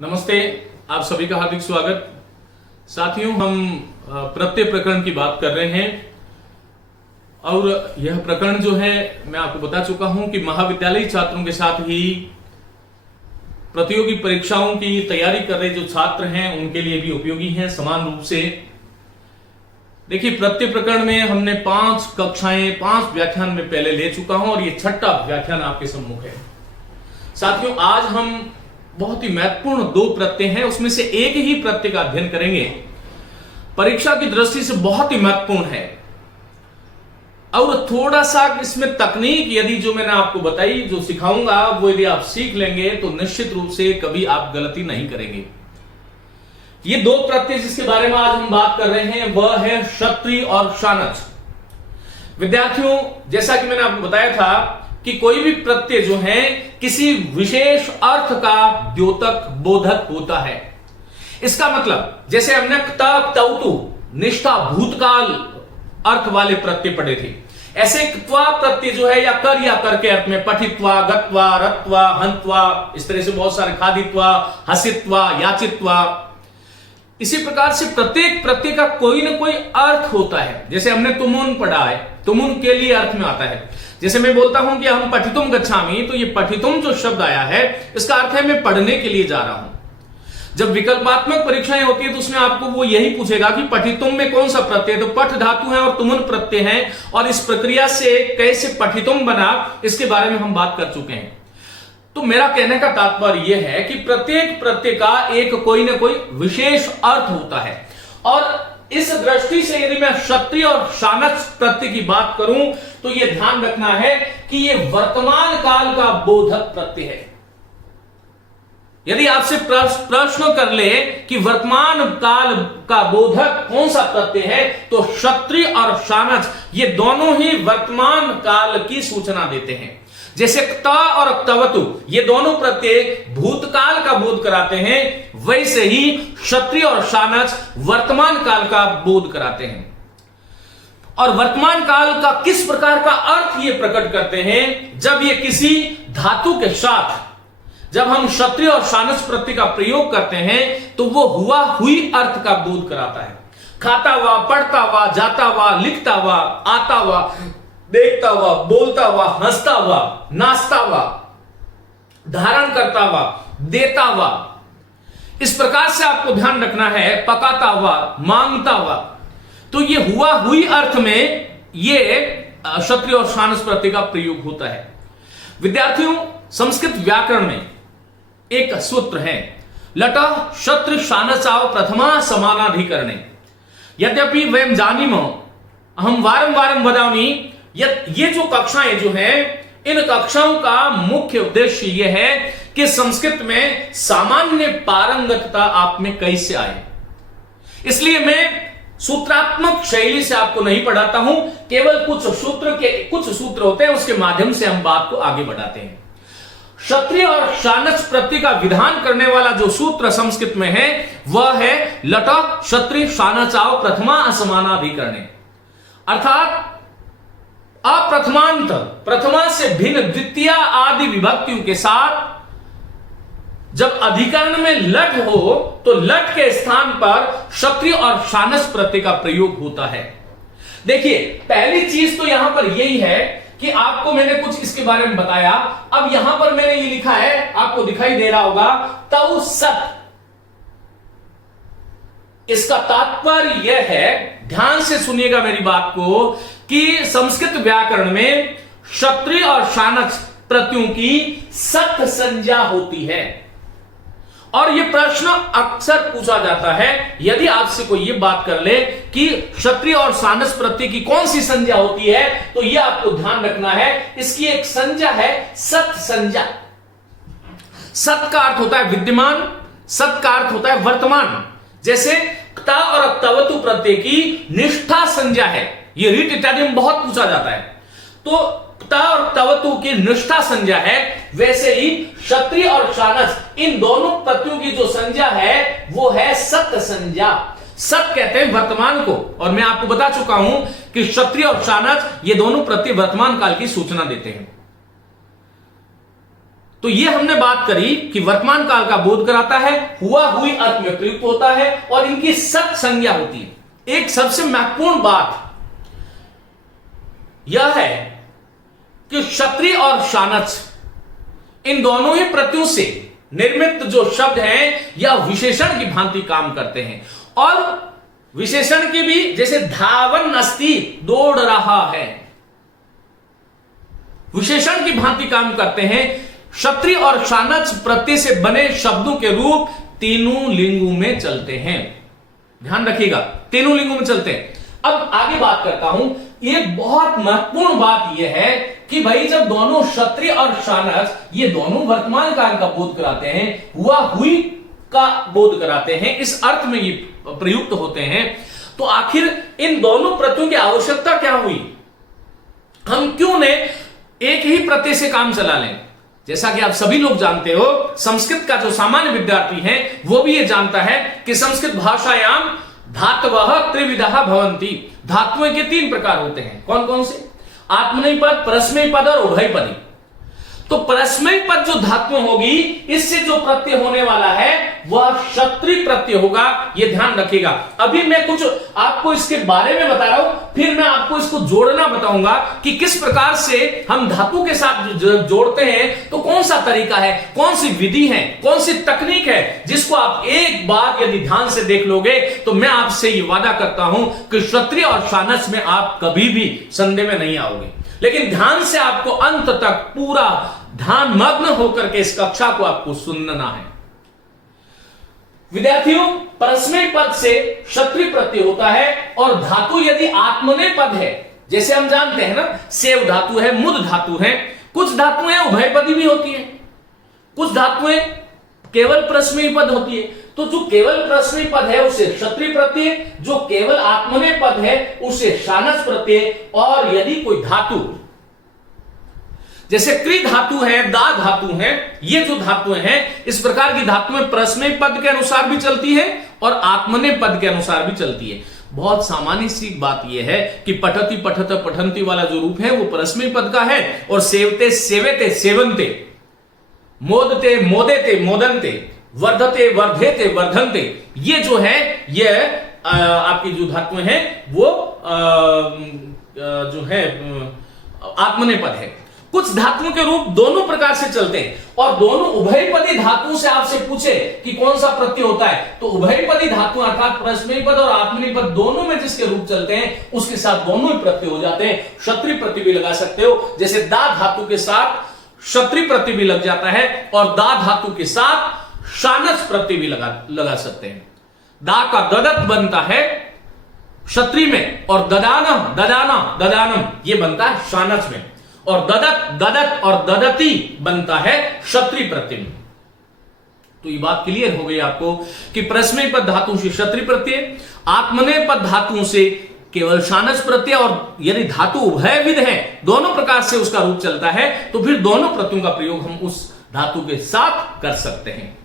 नमस्ते, आप सभी का हार्दिक स्वागत। साथियों, हम प्रत्यय प्रकरण की बात कर रहे हैं और यह प्रकरण जो है मैं आपको बता चुका हूं कि महाविद्यालयी छात्रों के साथ ही प्रतियोगी परीक्षाओं की तैयारी कर रहे जो छात्र हैं उनके लिए भी उपयोगी है समान रूप से। देखिए, प्रत्यय प्रकरण में हमने 5 कक्षाएं 5 व्याख्यान में पहले ले चुका हूं और ये 6ठा व्याख्यान आपके सम्मुख है। साथियों, आज हम बहुत ही महत्वपूर्ण 2 प्रत्यय हैं, उसमें से एक ही प्रत्यय का अध्ययन करेंगे। परीक्षा की दृष्टि से बहुत ही महत्वपूर्ण है और थोड़ा सा इसमें तकनीक यदि जो मैंने आपको बताई जो सिखाऊंगा वो यदि आप सीख लेंगे तो निश्चित रूप से कभी आप गलती नहीं करेंगे। ये 2 प्रत्यय जिसके बारे में आज हम बात कर रहे हैं वह है क्षत्रिय और शानच। विद्यार्थियों, जैसा कि मैंने आपको बताया था कि कोई भी प्रत्यय जो है किसी विशेष अर्थ का द्योतक बोधक होता है। इसका मतलब जैसे हमने क्तौतु निष्ठा भूतकाल अर्थ वाले प्रत्यय पढ़े थे, ऐसे क्त्वा प्रत्यय जो है या कर के अर्थ में पठित्वा, गत्वा, रत्वा, हंत्वा, इस तरह से बहुत सारे खादित्वा, हसित्वा, याचित्वा, इसी प्रकार से प्रत्येक प्रत्यय का कोई ना कोई अर्थ होता है। जैसे हमने तुमुन पढ़ा है, तुमुन के लिए अर्थ में आता है। जैसे मैं बोलता हूं कि हम पठितुम गच्छामि, तो ये पठितुम जो शब्द आया है इसका अर्थ है मैं पढ़ने के लिए जा रहा हूं। जब विकल्पात्मक परीक्षाएं होती है तो उसमें आपको वो यही पूछेगा कि पठितुम में कौन सा प्रत्यय, तो पठ धातु है और तुमुन प्रत्यय है, और इस प्रक्रिया से कैसे पठितुम बना इसके बारे में हम बात कर चुके हैं। तो मेरा कहने का तात्पर्य यह है कि प्रत्येक प्रत्यय का एक कोई ना कोई विशेष अर्थ होता है। और इस दृष्टि से यदि मैं क्षत्रिय और शानच प्रत्यय की बात करूं तो यह ध्यान रखना है कि यह वर्तमान काल का बोधक प्रत्यय है। यदि आपसे प्रश्न कर ले कि वर्तमान काल का बोधक कौन सा प्रत्यय है, तो क्षत्रिय और शानच ये दोनों ही वर्तमान काल की सूचना देते हैं। जैसे क्ता और क्तवतु ये दोनों प्रत्यय भूतकाल का बोध कराते हैं, वैसे ही क्षत्रिय और शानच वर्तमान काल का बोध कराते हैं। और वर्तमान काल का किस प्रकार का अर्थ ये प्रकट करते हैं, जब ये किसी धातु के साथ जब हम क्षत्रिय और शानच प्रत्यय का प्रयोग करते हैं तो वो हुआ हुई अर्थ का बोध कराता है। खाता हुआ, पढ़ता हुआ, जाता हुआ, लिखता हुआ, आता हुआ, देखता हुआ, बोलता हुआ, हंसता हुआ, नाचता हुआ, धारण करता हुआ, देता हुआ, इस प्रकार से आपको ध्यान रखना है। पकाता हुआ, मांगता हुआ, तो ये हुआ हुई अर्थ में ये क्षत्रिय और शानच प्रत्यय का प्रयोग होता है। विद्यार्थियों, संस्कृत व्याकरण में एक सूत्र है, लट क्षत्रिय शानचाव प्रथमा समानाधिकरणे यद्यपि वयम जानीमो हम वारं वारं वदामि। ये जो कक्षाएं जो हैं, इन कक्षाओं का मुख्य उद्देश्य यह है कि संस्कृत में सामान्य पारंगतता आप में कैसे आए। इसलिए मैं सूत्रात्मक शैली से आपको नहीं पढ़ाता हूं, केवल कुछ सूत्र होते हैं, उसके माध्यम से हम बात को आगे बढ़ाते हैं। क्षत्रिय और शानच प्रत्यय का विधान करने वाला जो सूत्र संस्कृत में है वह है लट क्षत्रिय शानचाव प्रथमा असमानाधिकरणे, अर्थात अप्रथमांत प्रथमा से भिन्न द्वितीय आदि विभक्तियों के साथ जब अधिकरण में लट हो तो लट के स्थान पर क्षत्रिय और शानच प्रत्यय का प्रयोग होता है। देखिए, पहली चीज तो यहां पर यही है कि आपको मैंने कुछ इसके बारे में बताया। अब यहां पर मैंने ये लिखा है, आपको दिखाई दे रहा होगा, तौ सत। इसका तात्पर्य यह है, ध्यान से सुनिएगा मेरी बात को, कि संस्कृत व्याकरण में क्षत्रिय और शानच प्रत्ययों की सत संज्ञा होती है। और यह प्रश्न अक्सर पूछा जाता है, यदि आपसे कोई यह बात कर ले कि क्षत्रिय और शानच प्रत्यय की कौन सी संज्ञा होती है, तो यह आपको ध्यान रखना है, इसकी एक संज्ञा है सत संज्ञा। सत का अर्थ होता है विद्यमान, सत का अर्थ होता है वर्तमान। जैसे क्ता और क्तवतु प्रत्यय की निष्ठा संज्ञा है, यह रीट इत्यादि में बहुत पूछा जाता है, तो क्ता और क्तवतु की निष्ठा संज्ञा है। वैसे ही क्षत्रिय और शानच इन दोनों प्रत्ययों की जो संज्ञा है वो है सत संज्ञा। सत कहते हैं वर्तमान को, और मैं आपको बता चुका हूं कि क्षत्रिय और शानच ये दोनों प्रत्यय वर्तमान काल की सूचना देते हैं। तो ये हमने बात करी कि वर्तमान काल का बोध कराता है, हुआ हुई अर्थ में प्रयुक्त होता है और इनकी सत संज्ञा होती है। एक सबसे महत्वपूर्ण बात यह है कि क्षत्रिय और शानच इन दोनों ही प्रत्ययों से निर्मित जो शब्द हैं या विशेषण की भांति काम करते हैं, और विशेषण की भी, जैसे धावन अस्ति दौड़ रहा है, विशेषण की भांति काम करते हैं। क्षत्रिय और शानच प्रत्यय से बने शब्दों के रूप तीनों लिंगों में चलते हैं। ध्यान रखिएगा, तीनों लिंगों में चलते हैं। अब आगे बात करता हूं। एक बहुत महत्वपूर्ण बात यह है कि भाई जब दोनों क्षत्रिय और शानच ये दोनों वर्तमान काल का बोध कराते हैं, हुआ हुई का बोध कराते हैं, इस अर्थ में ये प्रयुक्त होते हैं, तो आखिर इन दोनों प्रत्ययों की आवश्यकता क्या हुई? हम क्यों ने एक ही प्रत्यय से काम चला लें? जैसा कि आप सभी लोग जानते हो, संस्कृत का जो सामान्य विद्यार्थी है वो भी ये जानता है कि संस्कृत भाषायाम धातवः त्रिविधः भवन्ति। धातुओं के 3 प्रकार होते हैं। कौन कौन से? आत्मनेय पद, परस्मय पद और उभयपदी। तो परस्मय पद जो धातु होगी, इससे जो प्रत्यय होने वाला है वह क्षत्रिय प्रत्यय होगा। यह ध्यान रखिएगा। अभी मैं कुछ आपको इसके बारे में बता रहा हूं, फिर मैं आपको इसको जोड़ना बताऊंगा कि किस प्रकार से हम धातु के साथ जोड़ते हैं। तो कौन सा तरीका है, कौन सी विधि है, कौन सी तकनीक है, जिसको आप एक बार यदि ध्यान से देख लोगे तो मैं आपसे ये वादा करता हूं कि क्षत्रिय और शानच में आप कभी भी संदेह में नहीं आओगे। लेकिन ध्यान से आपको अंत तक पूरा ध्यान मग्न होकर के इस कक्षा को आपको सुनना है। विद्यार्थियों, परस्मय पद से क्षत्रिय प्रत्यय होता है, और धातु यदि आत्मनेय पद है, जैसे हम जानते हैं ना, सेव धातु है, मुद धातु है, कुछ धातुएं उभयपदी भी होती है, कुछ धातुएं केवल परस्मय पद होती है। तो जो केवल परस्मय पद है उसे क्षत्रिय प्रत्यय, जो केवल आत्मनेय पद है उसे शानच प्रत्यय। और यदि कोई धातु, जैसे क्री धातु है, दा धातु है, ये जो धातुएं हैं, इस प्रकार की धातुएं परस्मय पद के अनुसार भी चलती है और आत्मनेय पद के अनुसार भी चलती है। बहुत सामान्य सी बात यह है कि पठति पठत पठंती वाला जो रूप है वो परस्मय पद का है, और सेवते सेवेते सेवंते, मोदते मोदेते मोदंते, वर्धते वर्धेते वर्धनते, ये जो है ये आपकी जो धातुएं हैं वो जो है आत्मनेय पद है। कुछ धातुओं के रूप दोनों प्रकार से चलते हैं, और दोनों उभयपदी धातु से आपसे पूछे कि कौन सा प्रत्यय होता है, तो उभयपदी धातु अर्थात परस्मय पद और आत्मनेय पद दोनों में जिसके रूप चलते हैं उसके साथ दोनों ही प्रत्यय हो जाते हैं। क्षत्रिय प्रत्यय भी लगा सकते हो, जैसे दा धातु के साथ क्षत्रिय प्रत्यय भी लग जाता है, और दा धातु के साथ शानच प्रत्यय भी लगा सकते हैं। दा का ददत बनता है क्षत्रिय में, और ददानम ददाना ददानम ये बनता है शानच में, और ददत ददत और ददती बनता है क्षत्रिय प्रत्यय में। तो ये बात क्लियर हो गई आपको कि परस्मय पद धातु से क्षत्रिय प्रत्यय, आत्मनेय पद धातु से केवल शानच प्रत्यय, और यदि धातु उभयविध है, दोनों प्रकार से उसका रूप चलता है, तो फिर दोनों प्रत्ययों का प्रयोग हम उस धातु के साथ कर सकते हैं।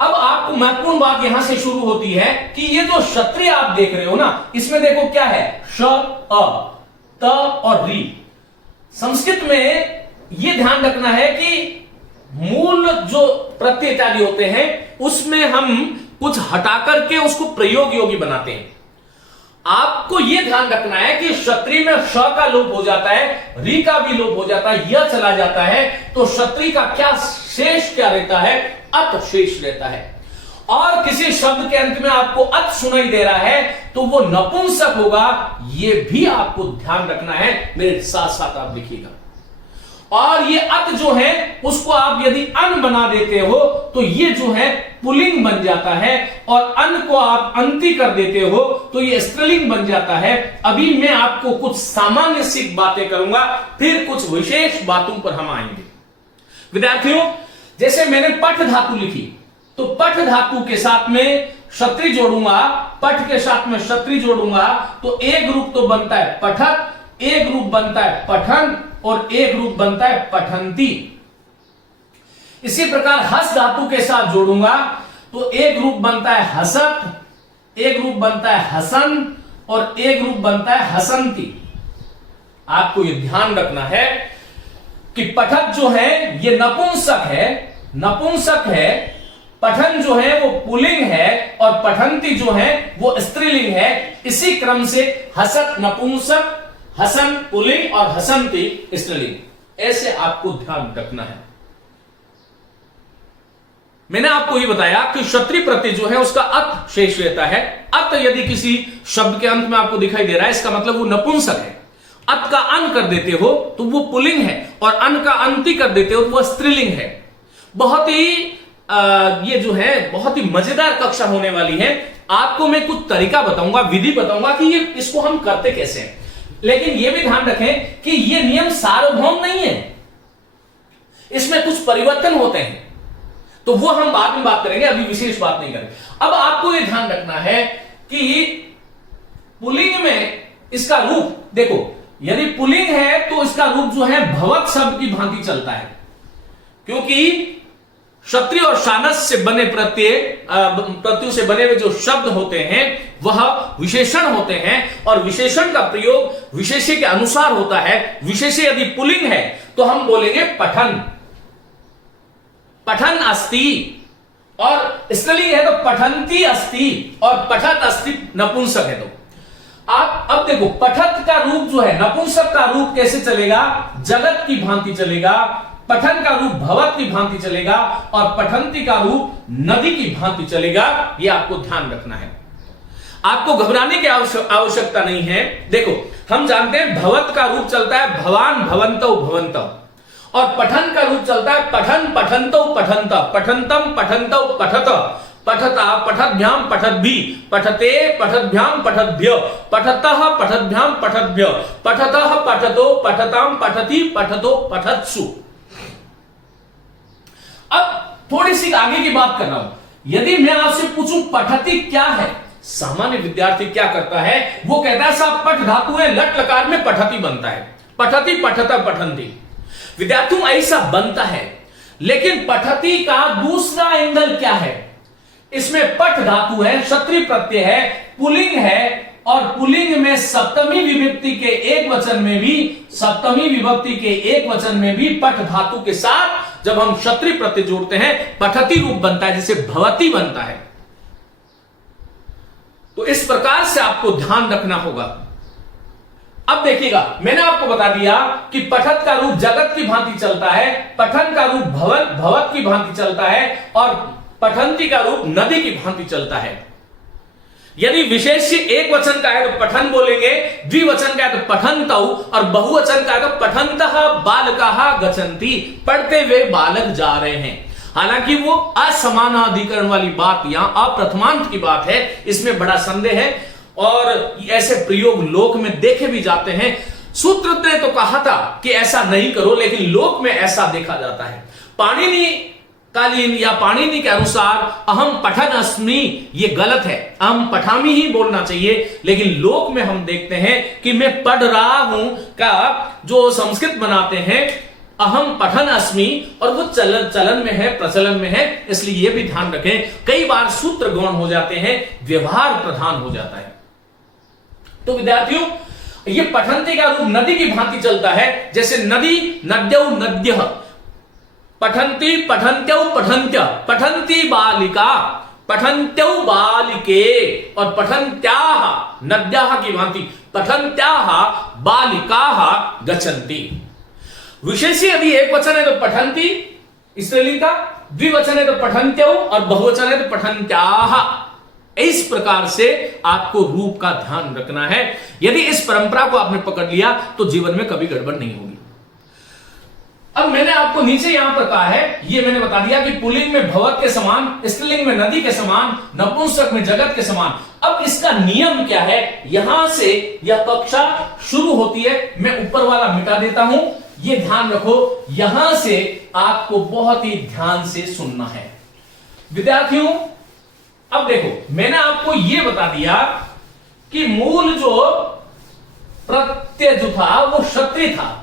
अब आपको महत्वपूर्ण बात यहां से शुरू होती है कि ये जो क्षत्रिय आप देख रहे हो ना, इसमें देखो क्या है, श, अ, त और री। संस्कृत में यह ध्यान रखना है कि मूल जो प्रत्यय इत्यादि होते हैं उसमें हम कुछ हटाकर के उसको प्रयोग योगी बनाते हैं। आपको यह ध्यान रखना है कि क्षत्रिय में श का लोप हो जाता है, री का भी लोप हो जाता है, यह चला जाता है, तो क्षत्रिय का क्या शेष क्या रहता है, अत शेष रहता है। और किसी शब्द के अंत में आपको अत सुनाई दे रहा है तो वो नपुंसक होगा, यह भी आपको ध्यान रखना है, मेरे साथ साथ आप लिखिएगा। और ये अत जो है उसको आप यदि अन बना देते हो तो ये जो है पुल्लिंग बन जाता है, और अन को आप अंति कर देते हो तो ये स्त्रीलिंग बन जाता है। अभी मैं आपको कुछ सामान्य सी बातें करूंगा, फिर कुछ विशेष बातों पर हम आएंगे। विद्यार्थियों, जैसे मैंने पठ धातु लिखी, तो पठ धातु के साथ में क्षत्रिय जोड़ूंगा, पठ के साथ में क्षत्रिय जोड़ूंगा, तो एक रूप तो बनता है पठक, एक रूप बनता है पठन, और एक रूप बनता है पठंती। इसी प्रकार हस धातु के साथ जोड़ूंगा तो एक रूप बनता है हसत, एक रूप बनता है हसन, और एक रूप बनता है हसंती। आपको यह ध्यान रखना है कि पठक जो है ये नपुंसक है, पठन जो है वो पुल्लिंग है और पठंती जो है वो स्त्रीलिंग है। इसी क्रम से हसत नपुंसक, हसन पुल्लिंग और हसंती स्त्रीलिंग, ऐसे आपको ध्यान रखना है। मैंने आपको ये बताया कि क्षत्रिय प्रत्यय जो है उसका अत शेष रहता है। अत यदि किसी शब्द के अंत में आपको दिखाई दे रहा है, इसका मतलब वो नपुंसक है। अत का अन कर देते हो तो वो पुल्लिंग है, और अन का अंति कर देते हो तो वो स्त्रीलिंग है। बहुत ही ये जो है बहुत ही मजेदार कक्षा होने वाली है। आपको मैं कुछ तरीका बताऊंगा, विधि बताऊंगा कि ये इसको हम करते कैसे हैं। लेकिन ये भी ध्यान रखें कि ये नियम सार्वभौम नहीं है, इसमें कुछ परिवर्तन होते हैं, तो वो हम बाद में बात करेंगे, अभी विशेष बात नहीं करेंगे। अब आपको ये ध्यान रखना है कि पुल्लिंग में इसका रूप देखो, यदि पुल्लिंग है तो इसका रूप जो है भवत शब्द की भांति चलता है, क्योंकि क्षत्रिय और शानस से बने प्रत्ययों से बने हुए जो शब्द होते हैं वह विशेषण होते हैं, और विशेषण का प्रयोग विशेष्य के अनुसार होता है। विशेष्य यदि पुल्लिंग है तो हम बोलेंगे पठन, पठन अस्ति, और स्त्रीलिंग है तो पठंती अस्ति, और पठत अस्ति नपुंसक है। तो आप अब देखो, पठत का रूप जो है, नपुंसक का रूप कैसे चलेगा, जगत की भांति चलेगा। पठन का रूप भवत की भांति चलेगा, और पठंती का रूप नदी की भांति चलेगा। यह आपको ध्यान रखना है, आपको घबराने की आवश्यकता नहीं है। देखो, हम जानते हैं भवत का रूप चलता है भवान भवंतो भवंत, और पठन का रूप चलता है पठन पठंतो पठंत, पठंतम पठंतो पठत, पठता पठद्भ्याम पठद्भि, पठते पठद्भ्याम पठद्भ्य, पठतः पठद्भ्याम पठद्भ्य, पठतः पठतो पठताम पठति पठतो पठत्सु। अब थोड़ी सी आगे की बात कर रहा हूं। यदि मैं आपसे पूछूं पठति क्या है, सामान्य विद्यार्थी क्या करता है, वो कहता है साहब पठ धातु है, लट लकार में पठति बनता है, पठति पठता पठंती। विद्यार्थियों ऐसा बनता है, लेकिन पठति का दूसरा एंगल क्या है, इसमें पठ धातु है, क्षत्रिय प्रत्यय है, पुल्लिंग है, और पुल्लिंग में सप्तमी विभक्ति के एक वचन में भी पठ धातु के साथ जब हम क्षत्रिय प्रत्यय जोड़ते हैं पठति रूप बनता है, जैसे भवती बनता है। तो इस प्रकार से आपको ध्यान रखना होगा। अब देखिएगा, मैंने आपको बता दिया कि पठत का रूप जगत की भांति चलता है, पठन का रूप भवत की भांति चलता है, और पठंती का रूप नदी की भांति चलता है। यदि विशेष्य एक वचन का है तो पठन बोलेंगे, द्विवचन का है तो पठंतौ, और बहुवचन का है तो पठंतः बालकाः गच्छन्ति, पढ़ते हुए बालक जा रहे हैं। हालांकि वो असमानाधिकरण वाली बात यहां अप्रथमांत की बात है, इसमें बड़ा संदेह है, और ऐसे प्रयोग लोक में देखे भी जाते हैं। सूत्र ने तो कहा था कि ऐसा नहीं करो, लेकिन लोक में ऐसा देखा जाता है। पाणिनि कालीन या पाणिनि के अनुसार अहम पठन अस्मि, ये गलत है, अहम पठामी ही बोलना चाहिए। लेकिन लोक में हम देखते हैं कि मैं पढ़ रहा हूं का जो संस्कृत बनाते हैं अहम पठन अस्मि, और वो चलन में है, प्रचलन में है, इसलिए ये भी ध्यान रखें। कई बार सूत्र गौण हो जाते हैं, व्यवहार प्रधान हो जाता है। तो विद्यार्थियों, ये पठंती का रूप नदी की भांति चलता है, जैसे नदी नद्यौ नद्यः, पठंती पठंत्यौ पठंत्य, पठंती बालिका पठंत्यौ बालिके, और पठंत्याः नद्याः की भांति पठंत्याः बालिकाः गच्छन्ति। विशेष्य यदि एक वचन है तो पठंती स्त्रीलिंग का, द्विवचन है तो पठंत्यौ, और बहुवचन है तो पठंत्याः। इस प्रकार से आपको रूप का ध्यान रखना है। यदि इस परंपरा को आपने पकड़ लिया तो जीवन में कभी गड़बड़ नहीं होगी। अब मैंने आपको नीचे यहां पर कहा है, ये मैंने बता दिया कि पुल्लिंग में भवत के समान, स्त्रीलिंग में नदी के समान, नपुंसक में जगत के समान। अब इसका नियम क्या है, यहां से यह कक्षा शुरू होती है। मैं ऊपर वाला मिटा देता हूं, ये ध्यान रखो, यहां से आपको बहुत ही ध्यान से सुनना है विद्यार्थियों। अब देखो, मैंने आपको यह बता दिया कि मूल जो प्रत्यय जो था वो क्षत्रिय था,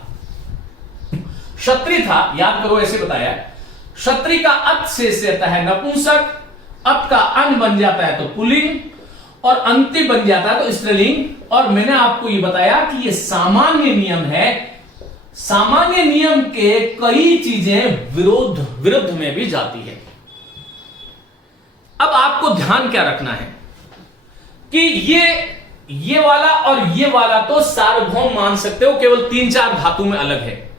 क्षत्रिय था, याद करो ऐसे बताया। क्षत्रिय का अत शेष रहता है नपुंसक, अत का अन बन जाता है तो पुल्लिंग, और अंति बन जाता है तो स्त्रीलिंग। और मैंने आपको ये बताया कि ये सामान्य नियम है, सामान्य नियम के कई चीजें विरुद्ध में भी जाती है। अब आपको ध्यान क्या रखना है कि ये वाला और ये वाला तो सार्वभौम मान सकते हो, केवल 3-4 धातु में अलग है।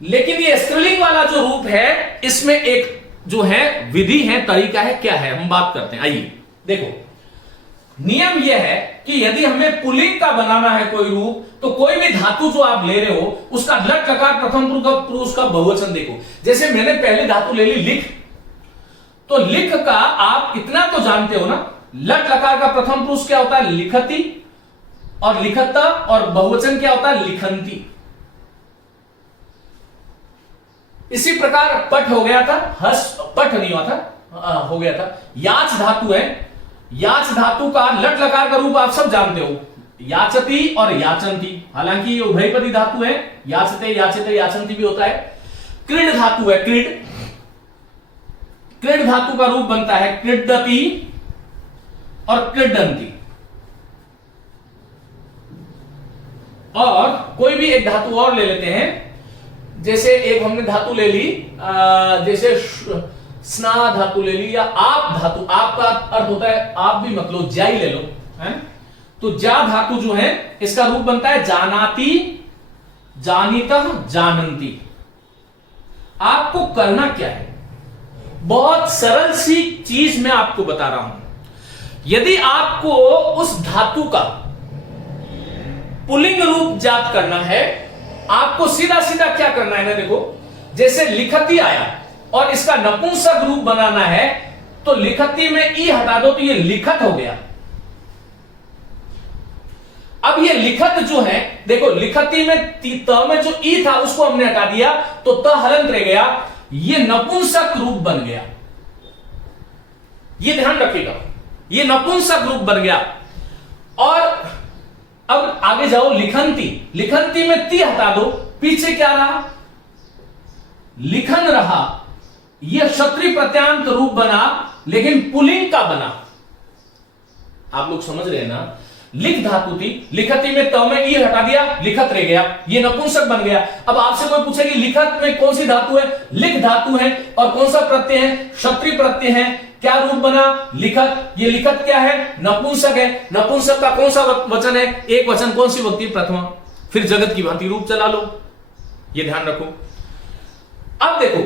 लेकिन ये स्त्रीलिंग वाला जो रूप है, इसमें एक जो है विधि है, तरीका है, क्या है, हम बात करते हैं। आइए देखो, नियम यह है कि यदि हमें पुल्लिंग का बनाना है कोई रूप, तो कोई भी धातु जो आप ले रहे हो उसका लट लकार प्रथम पुरुष का बहुवचन देखो। जैसे मैंने पहले धातु ले ली लिख, तो लिख का आप इतना तो जानते हो ना, लट लकार का प्रथम पुरुष क्या होता है, लिखती, और लिखत, और बहुवचन क्या होता है, लिखंती। इसी प्रकार पट हो गया था, हस पट नहीं हुआ था, हो गया था। याच धातु है, याच धातु का लट लकार का रूप आप सब जानते हो, याचती और याचंती। हालांकि ये उभयपदी धातु है, याचते याचते याचंती भी होता है। क्रीड धातु है, क्रीड, क्रीड धातु का रूप बनता है क्रीडती और क्रीडंती। और कोई भी एक धातु और ले लेते हैं, जैसे एक हमने धातु ले ली, जैसे स्ना धातु ले ली, या आप धातु, आपका अर्थ होता है आप भी मत लो, जाई ले लो, है? तो जा धातु जो है इसका रूप बनता है जानाती, जानीतः, जानंती। आपको करना क्या है, बहुत सरल सी चीज मैं आपको बता रहा हूं। यदि आपको उस धातु का पुल्लिंग रूप ज्ञात करना है, आपको सीधा सीधा क्या करना है ना, देखो, जैसे लिखती आया और इसका नपुंसक रूप बनाना है, तो लिखती में ई हटा दो तो ये लिखत हो गया। अब ये लिखत जो है, देखो लिखती में त में जो ई था उसको हमने हटा दिया तो त हलंत रह गया, ये नपुंसक रूप बन गया। ये ध्यान रखिएगा, ये नपुंसक रूप बन गया। और अब आगे जाओ, लिखंती, लिखंती में ती हटा दो, पीछे क्या रहा, लिखन रहा। यह क्षत्रिय प्रत्यांत रूप बना, लेकिन पुल्लिंग का बना। आप लोग समझ रहे हैं ना, लिख धातु थी, लिखती में त में ई हटा दिया, लिखत रह गया, ये नपुंसक बन गया। अब आपसे कोई पूछे कि लिखत में कौन सी धातु है, लिख धातु है, और कौन सा प्रत्यय है, क्षत्रिय प्रत्यय है, क्या रूप बना, लिखत। ये लिखत क्या है, नपुंसक है। नपुंसक का कौन सा वचन है, एक वचन, कौन सी विभक्ति, प्रथमा। फिर जगत की भांति रूप चला लो, ये ध्यान रखो। अब देखो,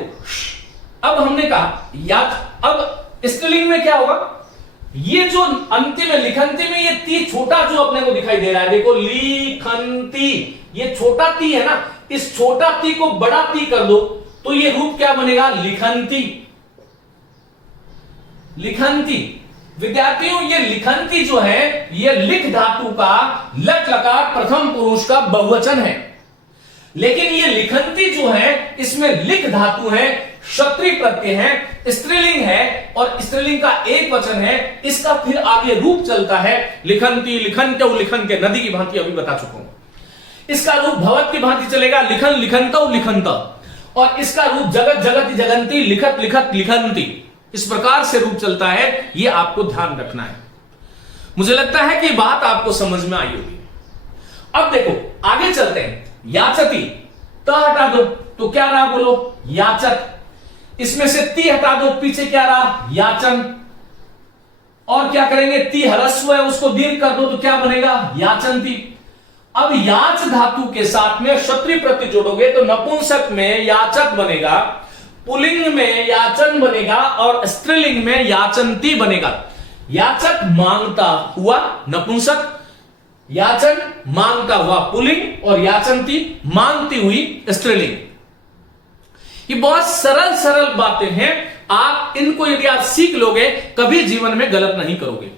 अब हमने कहा या, अब स्त्रीलिंग में क्या होगा, ये जो अंतिम है लिखंती में, ये ती छोटा जो अपने को दिखाई दे रहा है, देखो लिखंती, ये छोटा ती है ना, इस छोटा ती को बड़ा ती कर दो तो ये रूप क्या बनेगा, लिखंती। लिखंती विद्यार्थियों, ये लिखंती जो है ये लिख धातु का लट लकार प्रथम पुरुष का बहुवचन है। लेकिन ये लिखंती जो है इसमें लिख धातु है, क्षत्रिय प्रत्यय है, स्त्रीलिंग है, और स्त्रीलिंग का एक वचन है। इसका फिर आगे रूप चलता है लिखंती, लिखंत, लिखन के, नदी की भांति अभी बता चुका हूं। इसका रूप भवत की भांति चलेगा, लिखन, लिखंत, लिखंत। और इसका रूप जगत, जगत, जगंती, लिखत, लिखत, लिखंती। इस प्रकार से रूप चलता है, यह आपको ध्यान रखना है। मुझे लगता है कि बात आपको समझ में आई होगी। अब देखो आगे चलते हैं, याचती, त हटा दो तो क्या रहा, बोलो, याचत। इसमें से ती हटा दो, पीछे क्या रहा, याचन। और क्या करेंगे, ती ह्रस्व है उसको दीर्घ कर दो तो क्या बनेगा, याचंती। अब याच धातु के साथ में क्षत्रिय प्रत्यय जोड़ोगे तो नपुंसक में याचक बनेगा, पुल्लिंग में याचन बनेगा, और स्त्रीलिंग में याचंती बनेगा। याचक मांगता हुआ नपुंसक, याचन मांगता हुआ पुल्लिंग, और याचंती मांगती हुई स्त्रीलिंग। ये बहुत सरल सरल बातें हैं, आप इनको यदि आप सीख लोगे कभी जीवन में गलत नहीं करोगे।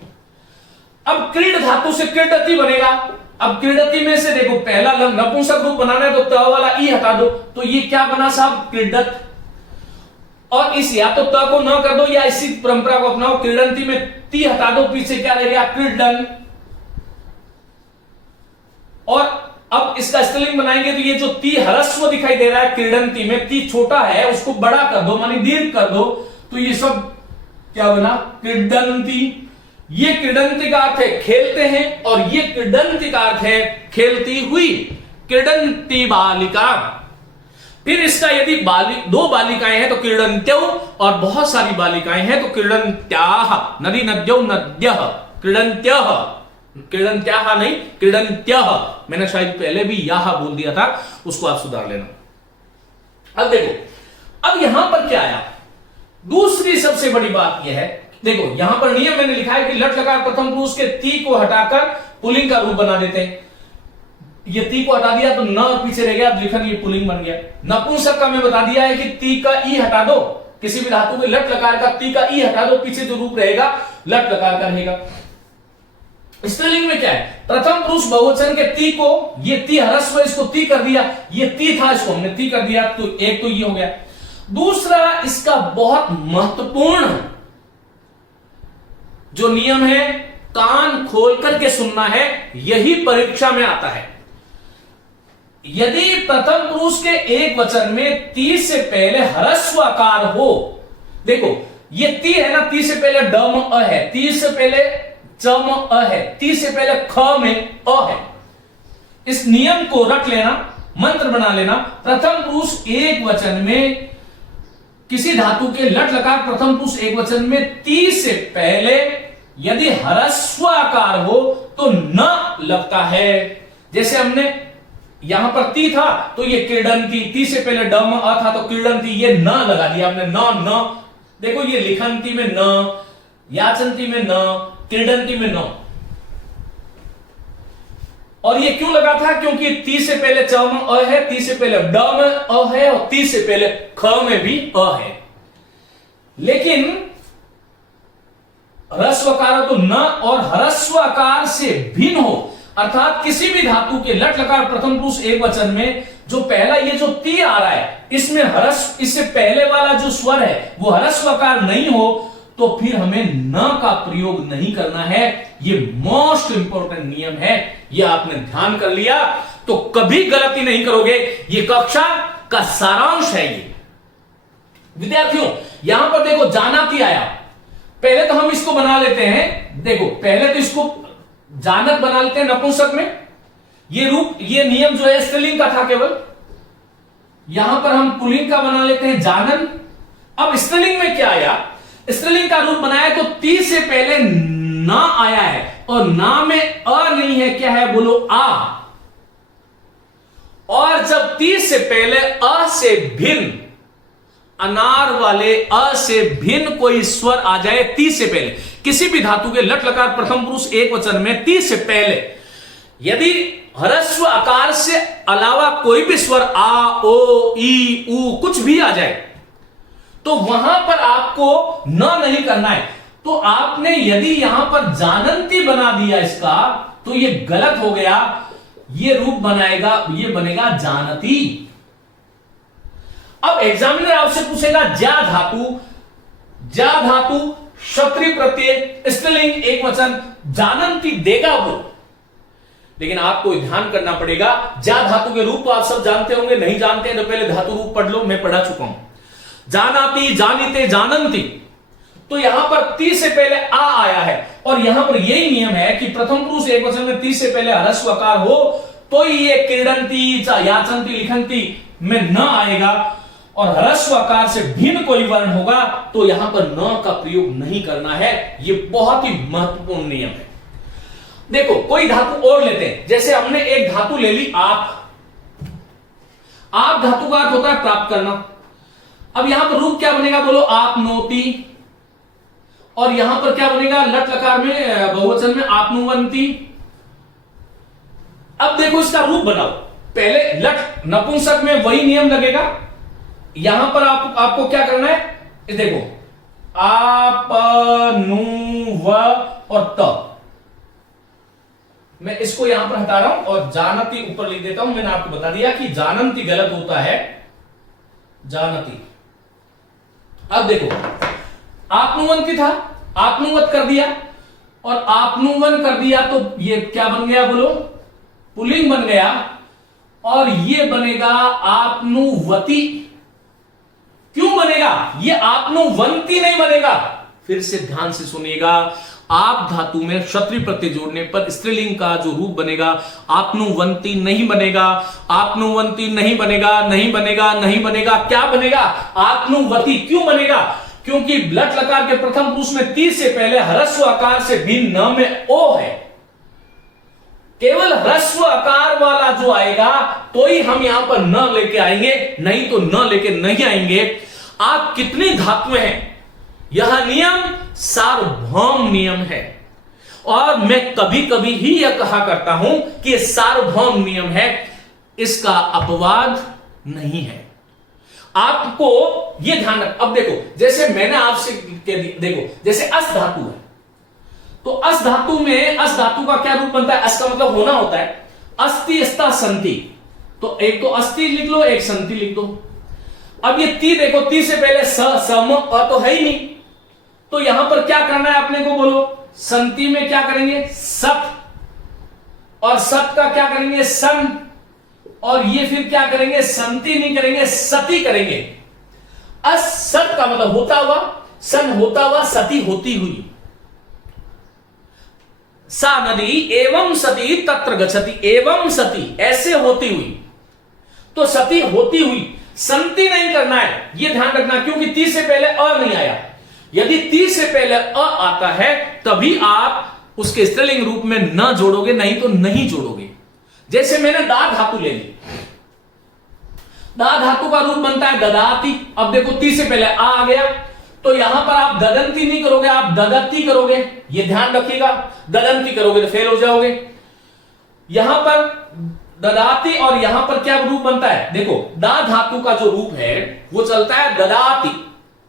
अब क्रीड धातु से क्रीडती बनेगा। अब क्रीडती में से देखो, पहला नपुंसक रूप बनाना है तो त वाला ई हटा दो तो ये क्या बना साहब, क्रीडत। और इस या तो त को न कर दो या इसी परंपरा को अपनाओ, क्रीडंती में ती हटा दो, पीछे क्या रह गया, क्रीडन। और अब इसका स्त्रीलिंग बनाएंगे तो ये जो ती ह्रस्व दिखाई दे रहा है क्रीडंती में, ती छोटा है उसको बड़ा कर दो, मानी दीर्घ कर दो, तो ये सब क्या बना, क्रीडंती। ये क्रीडंती का अर्थ है खेलते हैं, और ये क्रीडंती का अर्थ है खेलती हुई। क्रीडन्ति बालिका। फिर इसका यदि दो बालिकाएं हैं तो क्रीडन्त्यौ, और बहुत सारी बालिकाएं हैं तो क्रीडन्त्याः। नदी नद्यौ नद्यः, क्रीडन्त्यः, क्रीडन्त्याः नहीं क्रीडन्त्यः। मैंने शायद पहले भी यह बोल दिया था, उसको आप सुधार लेना। अब देखो, अब यहां पर क्या आया, दूसरी सबसे बड़ी बात यह है, देखो यहां पर नियम मैंने लिखा है कि लट लकार प्रथम पुरुष के ती को हटाकर पुल्लिंग का रूप बना देते हैं। ये ती को हटा दिया तो न पीछे रह गया, लिखन ये पुल्लिंग बन गया। नपुंसक का मैं बता दिया है कि ती का ई हटा दो, किसी भी धातु में लट लकार का ती का ई हटा दो, पीछे जो रूप रहेगा लट लकार का रहेगा। स्त्रीलिंग में क्या है, प्रथम पुरुष बहुवचन के ती को, ये ती ह्रस्व इसको ती कर दिया, ये ती था इसको हमने ती कर दिया, तो एक तो ये हो गया। दूसरा इसका बहुत महत्वपूर्ण जो नियम है, कान खोल करके सुनना है, यही परीक्षा में आता है। यदि प्रथम पुरुष के एक वचन में ती से पहले ह्रस्व आकार हो, देखो ये ती है ना, ती से पहले ड में अ है, ती से पहले च में अ है, ती से पहले ख में अ है। इस नियम को रख लेना, मंत्र बना लेना। प्रथम पुरुष एक वचन में किसी धातु के लट लकार प्रथम पुरुष एक वचन में ती से पहले यदि ह्रस्व आकार हो तो न लगता है। जैसे हमने यहां पर ती था तो ये क्रीडन्ति, ती से पहले ड में अ था तो क्रीडन्ति, ये न लगा दिया हमने, न। देखो ये लिखन्ति में न, याचन्ति में न, क्रीडन्ति में न। और ये क्यों लगा था, क्योंकि ती से पहले च में अ है, ती से पहले ड में अ है और ती से पहले ख में भी अ है। लेकिन ह्रस्व आकार तो न, और ह्रस्व आकार से भिन्न हो, अर्थात किसी भी धातु के लट लकार प्रथम पुरुष एक वचन में जो पहला ये जो ती आ रहा है, इसमें ह्रस्व, इससे पहले वाला जो स्वर है वो ह्रस्व आकार नहीं हो, तो फिर हमें न का प्रयोग नहीं करना है। ये मोस्ट इंपॉर्टेंट नियम है, ये आपने ध्यान कर लिया तो कभी गलती नहीं करोगे। ये कक्षा का सारांश है। ये विद्यार्थियों यहां पर देखो जानाति आया, पहले तो हम इसको बना लेते हैं, देखो पहले तो इसको जानत बना लेते हैं नपुंसक में। ये रूप, ये नियम जो है स्त्रीलिंग का था केवल, यहां पर हम पुल्लिंग का बना लेते हैं जानन। अब स्त्रीलिंग में क्या आया, स्त्रीलिंग का रूप बनाया तो ती से पहले ना आया है, और ना में अ नहीं है, क्या है बोलो, आ। और जब ती से पहले अ से भिन्न, अनार वाले अ से भिन्न कोई स्वर आ जाए ती से पहले, किसी भी धातु के लट लकार प्रथम पुरुष एक वचन में ती से पहले यदि ह्रस्व आकार से अलावा कोई भी स्वर आ, ओ, ई, उ कुछ भी आ जाए तो वहां पर आपको न नहीं करना है। तो आपने यदि यहां पर जानंती बना दिया इसका, तो ये गलत हो गया। ये रूप बनाएगा, ये बनेगा जानती। अब एग्जामिनर आपसे पूछेगा जा धातु क्षत्रिय प्रत्यय स्त्रीलिंग एक वचन जानंती देगा वो, लेकिन आपको ध्यान करना पड़ेगा। जा धातु के रूप आप सब जानते होंगे, नहीं जानते हैं तो पहले धातु रूप पढ़ लो, मैं पढ़ा चुका हूं। जानाति, जानिते, जानंती, तो यहां पर ती से पहले आ आया है, और यहां पर यही नियम है कि प्रथम पुरुष एक वचन में ती से पहले ह्रस्व आकार हो तो ये क्रीडन्ति, याचन्ति, लिखन्ति में न आएगा, और ह्रस्व आकार से भिन्न कोई वर्ण होगा तो यहां पर न का प्रयोग नहीं करना है। ये बहुत ही महत्वपूर्ण नियम है। देखो कोई धातु और लेते हैं, जैसे हमने एक धातु ले ली आप धातु का अर्थ होता है प्राप्त करना। अब यहां पर रूप क्या बनेगा बोलो, आपनोति, और यहां पर क्या बनेगा लट लकार में बहुवचन में आपनुवंती। अब देखो इसका रूप बनाओ, पहले लट नपुंसक में वही नियम लगेगा, यहां पर आपको क्या करना है, देखो आप, नु, व और त। मैं इसको यहां पर हटा रहा हूं और जानती ऊपर लिख देता हूं। मैंने आपको बता दिया कि जानंती गलत होता है, जानती। अब देखो आपनुवंती था, आपनुवत कर दिया और आपनुवन कर दिया, तो ये क्या बन गया बोलो, पुल्लिंग बन गया, और ये बनेगा आपनुवती। क्यों बनेगा, ये आपनुवंती नहीं बनेगा, फिर से ध्यान से सुनिएगा, आप धातु में क्षत्रि प्रत्यय जोड़ने पर स्त्रीलिंग का जो रूप बनेगा आपनुवंती नहीं बनेगा, आपनुवंती नहीं बनेगा, नहीं बनेगा, नहीं बनेगा, क्या बनेगा? आपनुवती। क्यों बनेगा? क्योंकि लट लकार के प्रथम पुरुष में ती से पहले ह्रस्व आकार से भिन्न न में ओ है। केवल ह्रस्व आकार वाला जो आएगा तो ही हम यहां पर न लेके आएंगे, नहीं तो न लेके नहीं आएंगे। आप कितनी धातुएं हैं, यह नियम सार्वभौम नियम है और मैं कभी कभी ही यह कहा करता हूं कि सार्वभौम नियम है, इसका अपवाद नहीं है। आपको यह ध्यान रख। अब देखो, जैसे मैंने आपसे देखो, जैसे अस धातु है तो अस धातु में अस धातु का क्या रूप बनता है? अस का मतलब होना होता है। अस्ति अस्ता संति, तो एक तो अस्ति लिख लो, एक संति लिख दो। अब ये ती देखो, ती से पहले स सम अ तो है ही नहीं, तो यहां पर क्या करना है अपने को बोलो? संति में क्या करेंगे? सत, और सत का क्या करेंगे? सन, और ये फिर क्या करेंगे? संति नहीं करेंगे, सती करेंगे। अस सत का मतलब होता हुआ, सन होता हुआ, सती होती हुई। सा नदी एवं सती तत्र गच्छति, एवं सती ऐसे होती हुई, तो सती होती हुई, संति नहीं करना है, यह ध्यान रखना, क्योंकि ती से पहले अ नहीं आया। यदि ती से पहले अ आता है तभी आप उसके स्त्रीलिंग रूप में न जोड़ोगे, नहीं तो नहीं जोड़ोगे। जैसे मैंने दा धातु ले ली, दा धातु का रूप बनता है ददाती। अब देखो, ती से पहले आ गया तो यहां पर आप ददंती नहीं करोगे, आप ददत्ती करोगे, ये ध्यान रखिएगा। ददंती करोगे तो फेल हो जाओगे। यहां पर ददाती और यहां पर क्या रूप बनता है? देखो, दा धातु का जो रूप है वो चलता है ददाती,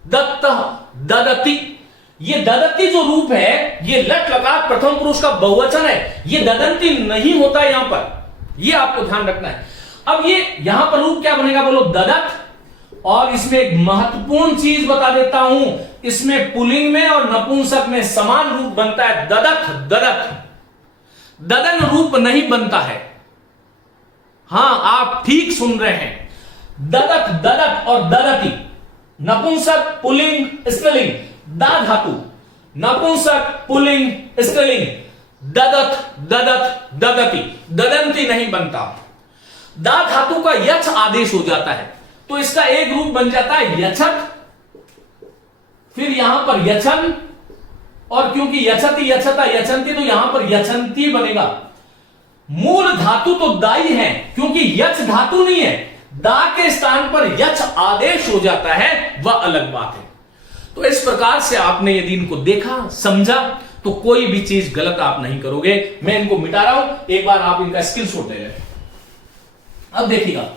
दत्त, ददती। ये ददती जो रूप है, ये लट लकार प्रथम पुरुष का बहुवचन है, ये ददंती नहीं होता यहां पर, ये आपको ध्यान रखना है। अब ये यहां पर रूप क्या बनेगा बोलो? ददत। और इसमें एक महत्वपूर्ण चीज बता देता हूं, इसमें पुल्लिंग में और नपुंसक में समान रूप बनता है ददत, ददत। ददन रूप नहीं बनता है। हां, आप ठीक सुन रहे हैं। ददत, ददत और ददती, नपुंसक, पुल्लिंग, स्त्रीलिंग। दा धातु, नपुंसक, पुल्लिंग, स्त्रीलिंग। ददत, ददत, ददती, ददंती नहीं बनता। दा धातु का यच आदेश हो जाता है तो इसका एक रूप बन जाता है यछत, फिर यहां पर यछन, और क्योंकि यछति, यछता, यछंती, तो यहां पर यछंती बनेगा। मूल धातु तो दाई है, क्योंकि यच धातु नहीं है, दा के स्थान पर यच आदेश हो जाता है, वह अलग बात है। तो इस प्रकार से आपने यदि इनको देखा, समझा, तो कोई भी चीज गलत आप नहीं करोगे। मैं इनको मिटा रहा हूं, एक बार आप इनका स्क्रीनशॉट ले लें। अब देखिएगा,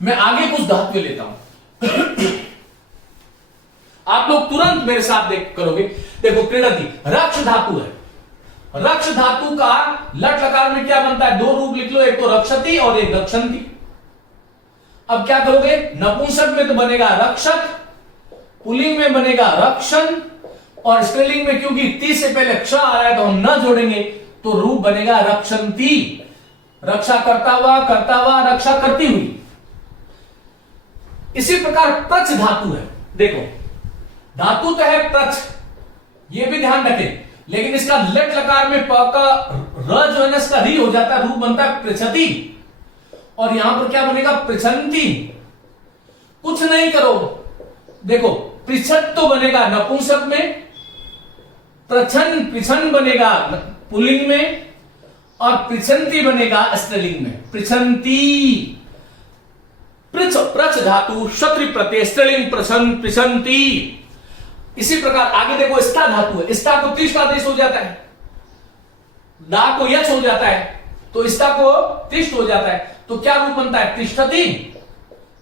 मैं आगे कुछ धातुएं लेता हूं, आप लोग तुरंत मेरे साथ देख करोगे। देखो, क्रीडती रक्ष धातु है। रक्ष धातु का लट लकार में क्या बनता है? दो रूप लिख लो, एक तो रक्षति और एक रक्षंती। अब क्या करोगे? नपुंसक में तो बनेगा रक्षक, पुल्लिंग में बनेगा रक्षण, और स्त्रीलिंग में क्योंकि ती से पहले क्ष आ रहा है तो हम न जोड़ेंगे, तो रूप बनेगा रक्षंती। रक्षा करता हुआ, रक्षा करती हुई। इसी प्रकार प्रच धातु है। देखो, धातु तो है प्रच, ये भी ध्यान रखें, लेकिन इसका लट लकार में प का र जो है ना, इसका री हो जाता है, रूप बनता है पृछति, और यहां पर क्या बनेगा? पृछंती। कुछ नहीं करो, देखो, पृछत तो बनेगा नपुंसक में, प्रछन, पृछन बनेगा पुल्लिंग में, और पृछंती बनेगा स्त्रीलिंग में, पृछंती। पृछ, प्रच धातु, क्षत्रि प्रत्यय, स्त्रीलिंग प्रछन, पृछंती। इसी प्रकार आगे देखो, स्था धातु है। स्था को तिष्ठ आदेश हो जाता है, दा को यच हो जाता है, तो स्था को तिष्ठ हो जाता है, तो क्या रूप बनता है? तिष्ठति,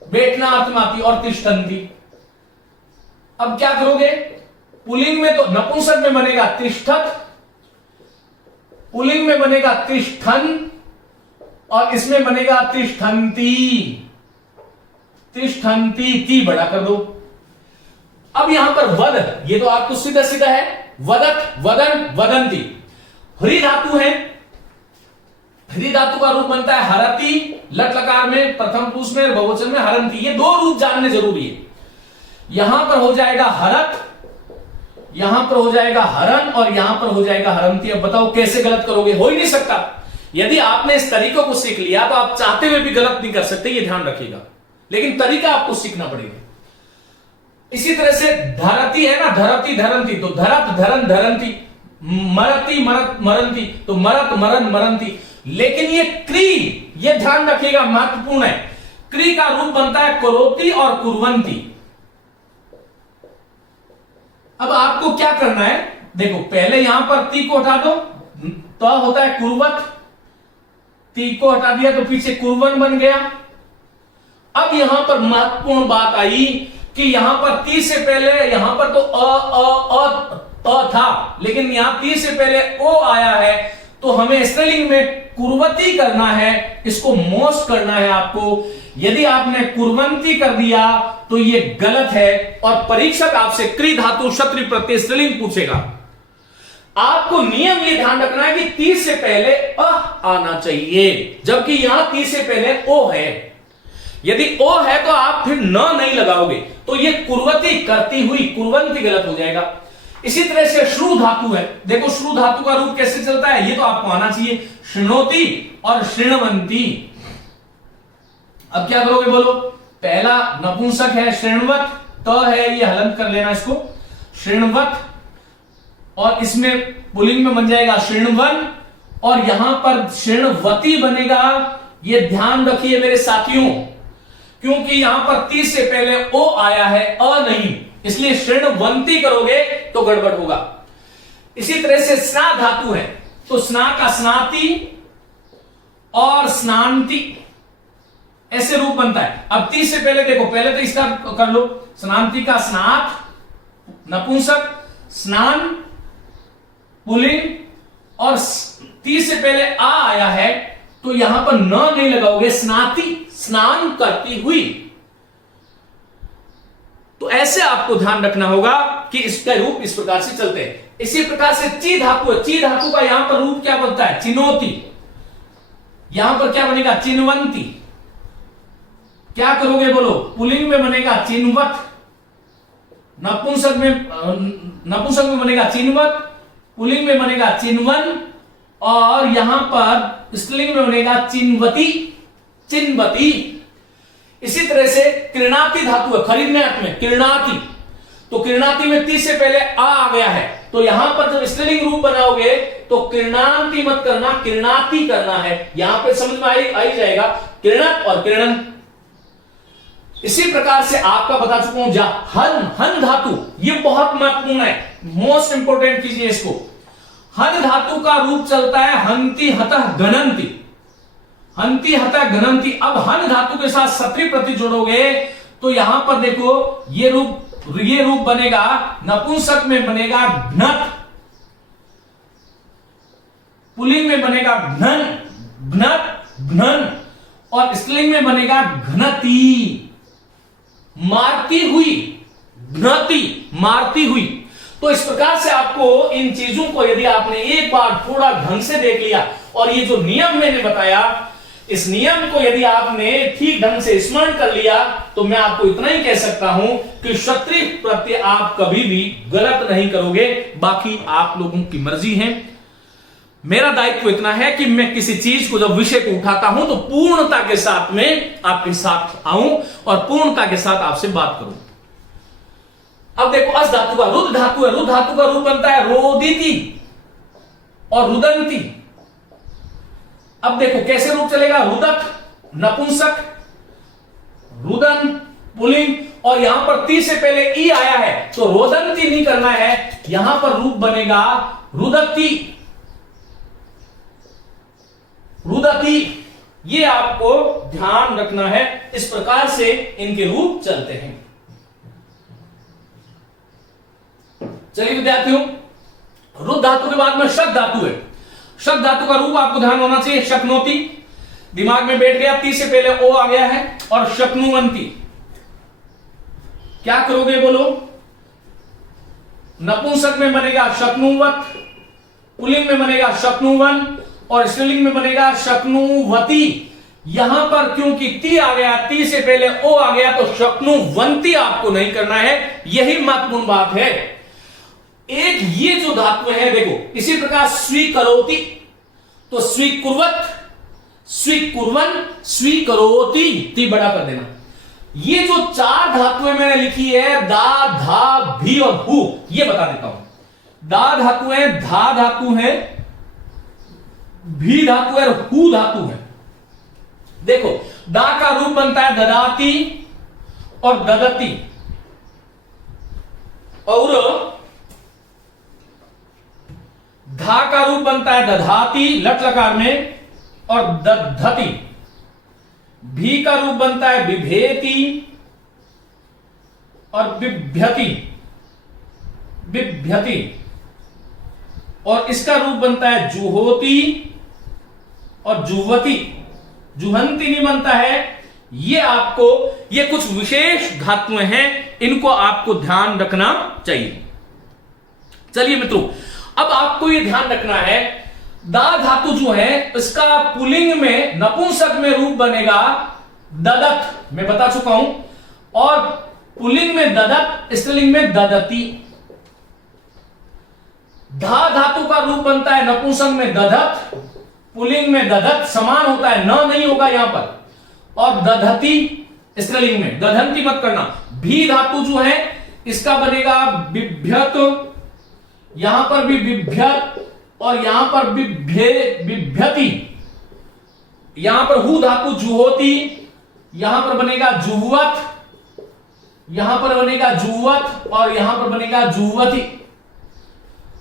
बैठना अर्थ में आती, और तिष्ठन्ति। अब क्या करोगे? पुल्लिंग में तो नपुंसक में बनेगा तिष्ठत, पुल्लिंग में बनेगा तिष्ठन, और इसमें बनेगा तिष्ठन्ति। तिष्ठन्ति, ती बड़ा कर दो। अब यहां पर वद, ये तो आपको सीधा सीधा है, वदत, वदन, वदंती। ह्री धातु है, ह्री धातु का रूप बनता है हरति, लट लकार में प्रथम पुरुष में, बहुवचन में हरंती। ये दो रूप जानने जरूरी है। यहां पर हो जाएगा हरत, यहां पर हो जाएगा हरन और यहां पर हो जाएगा हरंती। अब बताओ कैसे गलत करोगे? हो ही नहीं सकता। यदि आपने इस तरीकों को सीख लिया तो आप चाहते हुए भी गलत नहीं कर सकते, ये ध्यान रखिएगा, लेकिन तरीका आपको सीखना पड़ेगा। इसी तरह से धरती है ना, धरती धरंती, तो धरत धरन धरंती, मरती मरत मरंती, तो मरत मरन मरंती। लेकिन ये क्री, ये ध्यान रखिएगा, महत्वपूर्ण है। क्री का रूप बनता है करोति और कुर्वंती। अब आपको क्या करना है, देखो पहले यहां पर ती को हटा दो, तो होता है कुर्वत, ती को हटा दिया तो पीछे कुर्वन बन गया। अब यहां पर महत्वपूर्ण बात आई कि यहां पर ती से पहले, यहां पर तो अ था, लेकिन यहां ती से पहले ओ आया है, तो हमें स्त्रीलिंग में कुर्वती करना है, इसको मोस्ट करना है आपको। यदि आपने कुर्वंती कर दिया तो ये गलत है, और परीक्षक आपसे क्री धातु क्षत्रिय प्रत्यय स्त्रीलिंग पूछेगा। आपको नियम ये ध्यान रखना है कि ती से पहले अ आना चाहिए, जबकि यहां ती से पहले ओ है। यदि ओ है तो आप फिर न नहीं लगाओगे, तो ये कुर्वती करती हुई, कुर्वंती गलत हो जाएगा। इसी तरह से श्रु धातु है, देखो श्रु धातु का रूप कैसे चलता है, ये तो आपको आना चाहिए, शृणोति और शृण्वंती। अब क्या करोगे बोलो? पहला नपुंसक है शृण्वत, त है, ये हलंत कर लेना इसको, शृण्वत, और इसमें पुल्लिंग में बन जाएगा शृण्वन, और यहां पर शृण्वती बनेगा। ये ध्यान रखिए मेरे साथियों, क्योंकि यहां पर ती से पहले ओ आया है, अ नहीं, इसलिए शृण्वंती करोगे तो गड़बड़ होगा। इसी तरह से स्ना धातु है, तो स्ना का स्नाति और स्नांति ऐसे रूप बनता है। अब ती से पहले देखो, पहले तो इसका कर लो, स्नांति का स्नात नपुंसक, स्नान पुल्लिंग, और ती से पहले आ आया है, तो यहां पर न नहीं लगाओगे, स्नाति, स्नान करती हुई। तो ऐसे आपको ध्यान रखना होगा कि इसका रूप इस प्रकार से चलते हैं। इसी प्रकार से ची धातु है, ची धातु का यहां पर रूप क्या बनता है? चिनोती। यहां पर क्या बनेगा? चिन्वंती। क्या करोगे बोलो? पुल्लिंग में बनेगा चिन्वत, नपुंसक में बनेगा चिन्वत, पुल्लिंग में बनेगा चिन्वन, और यहां पर स्त्रीलिंग में बनेगा चिन्वती, चिन्वती। इसी तरह से क्रीणाति धातु है, खरीदने अर्थ में क्रीणाति, तो क्रीणाति में ती से पहले आ गया है, तो यहां पर जब स्त्रीलिंग रूप बनाओगे तो क्रीणाति मत करना, क्रीणाति करना है। यहां पे समझ में आई जाएगा क्रीणत और क्रीणन। इसी प्रकार से आपका बता चुका हूं हन, हन धातु, ये बहुत महत्वपूर्ण है, मोस्ट इंपोर्टेंट कीजिए इसको। हन धातु का रूप चलता है हंति हतः गणंती, हंति हतः गणंती। अब हन धातु के साथ सत्री प्रति जोड़ोगे तो यहां पर देखो ये रूप बनेगा, नपुंसक में बनेगा घ्नत, पुल्लिंग में बनेगा घ्नन, घ्नत, घ्नन, और स्त्रीलिंग में बनेगा घ्नति, मारती हुई, घ्नति, मारती हुई। तो इस प्रकार से आपको इन चीजों को यदि आपने एक बार थोड़ा ढंग से देख लिया, और ये जो नियम मैंने बताया, इस नियम को यदि आपने ठीक ढंग से स्मरण कर लिया, तो मैं आपको इतना ही कह सकता हूं कि क्षत्रिय प्रत्यय आप कभी भी गलत नहीं करोगे। बाकी आप लोगों की मर्जी है। मेरा दायित्व इतना है कि मैं किसी चीज को, जब विषय को उठाता हूं, तो पूर्णता के साथ में आपके साथ आऊं और पूर्णता के साथ आपसे बात करूं। अब देखो अस धातु का रुद्र धातु है, रुद्र धातु का रूप बनता है रोदिति और रुदंती। अब देखो कैसे रूप चलेगा, रुदक नपुंसक, रुदन पुल्लिंग, और यहां पर ती से पहले ई आया है तो रोदंती नहीं करना है, यहां पर रूप बनेगा रुदती, रुदती। ये आपको ध्यान रखना है, इस प्रकार से इनके रूप चलते हैं। चलिए विद्यार्थियों, रुद्र धातु के बाद में शक धातु है। शक धातु का रूप आपको ध्यान होना चाहिए, शक्नोती, दिमाग में बैठ गया, ती से पहले ओ आ गया है, और शक्नुवंती। क्या करोगे बोलो? नपुंसक में बनेगा शक्नुवत, पुल्लिंग में बनेगा शक्नुवन, और स्त्रीलिंग में बनेगा शक्नुवती। यहां पर क्योंकि ती आ गया, ती से पहले ओ आ गया, तो शक्नुवंती आपको नहीं करना है, यही महत्वपूर्ण बात है। एक ये जो धातुएं हैं देखो, इसी प्रकार स्वीकरोति, तो स्वीकुर्वत, स्वीकुर्वन, स्वीकरोति, ती बड़ा कर देना। ये जो 4 धातुएं मैंने लिखी है, दा, धा, भी और हु, ये बता देता हूं। दा धातु है, धा धातु है, भी धातु है और हु धातु है। देखो, दा का रूप बनता है ददाती और ददती, और धा का रूप बनता है दधाती लट लकार में और दधती। भी का रूप बनता है बिभेति और बिभ्यति, बिभ्यति, और इसका रूप बनता है जुहोती और जुवती, जुहंती नहीं बनता है। ये आपको, ये कुछ विशेष धातुएं हैं, इनको आपको ध्यान रखना चाहिए। चलिए मित्रों, अब आपको ये ध्यान रखना है, दा धातु जो है इसका पुल्लिंग में नपुंसक में रूप बनेगा ददत, मैं बता चुका हूं, और पुल्लिंग में ददत, स्त्रीलिंग में ददती। धा धातु का रूप बनता है नपुंसक में दधत, पुल्लिंग में दधत, समान होता है, न नहीं होगा यहां पर, और दधती स्त्रीलिंग में, दधंती मत करना। भी धातु जो है इसका बनेगा बिभ्यत, यहां पर भी बिभ्यत और यहां पर बिभ्यति। यहां पर हु धातु जुहोती, यहां पर बनेगा जुवत, यहां पर बनेगा जुवत और यहां पर बनेगा जुवती।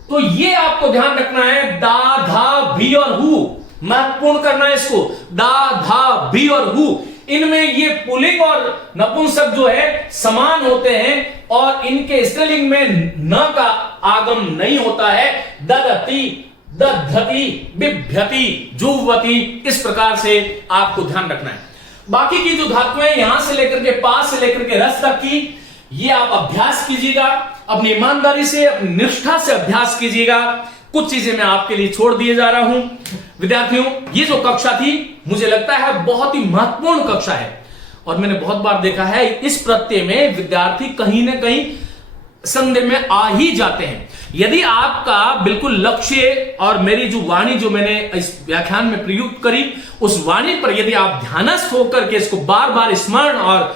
तो ये आपको ध्यान रखना है, दा, धा, भी और हु, महत्वपूर्ण करना है इसको। दा, धा, भी और हु, इनमें ये पुल्लिंग और नपुंसक जो है समान होते हैं और इनके स्त्रीलिंग में न का आगम नहीं होता है। ददती, दधती, बिभ्यति, जुवती, इस प्रकार से आपको ध्यान रखना है। बाकी की जो धातुएं यहां से लेकर के पास से लेकर के रस तक की, ये आप अभ्यास कीजिएगा, अपनी ईमानदारी से, अपनी निष्ठा से अभ्यास कीजिएगा। कुछ चीजें मैं आपके लिए छोड़ दिए जा रहा हूं। विद्यार्थियों, ये जो कक्षा थी मुझे लगता है बहुत ही महत्वपूर्ण कक्षा है, और मैंने बहुत बार देखा है इस प्रत्यय में विद्यार्थी कहीं ना कहीं संदेह में आ ही जाते हैं। यदि आपका बिल्कुल लक्ष्य और मेरी जो वाणी जो मैंने इस व्याख्यान में प्रयुक्त करी, उस वाणी पर यदि आप ध्यानस्थ होकर के इसको बार बार स्मरण और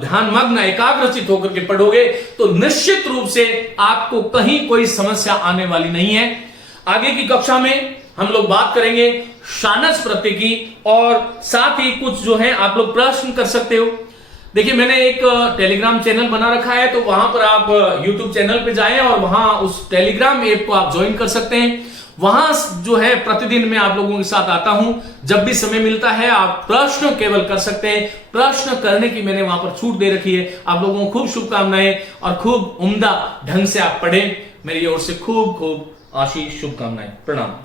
ध्यान मग्न एकाग्रचित होकर के पढ़ोगे, तो निश्चित रूप से आपको कहीं कोई समस्या आने वाली नहीं है। आगे की कक्षा में हम लोग बात करेंगे शानच प्रत्यय की, और साथ ही कुछ जो है आप लोग प्रश्न कर सकते हो। देखिए, मैंने एक टेलीग्राम चैनल बना रखा है, तो वहां पर आप यूट्यूब चैनल पे जाएं और वहां उस टेलीग्राम ऐप को आप ज्वाइन कर सकते हैं। वहां जो है प्रतिदिन मैं आप लोगों के साथ आता हूं, जब भी समय मिलता है आप प्रश्न केवल कर सकते हैं। प्रश्न करने की मैंने वहां पर छूट दे रखी है। आप लोगों को खूब शुभकामनाएं और खूब उम्दा ढंग से आप पढ़ें। मेरी ओर से खूब खूब आशीष, शुभकामनाएं, प्रणाम।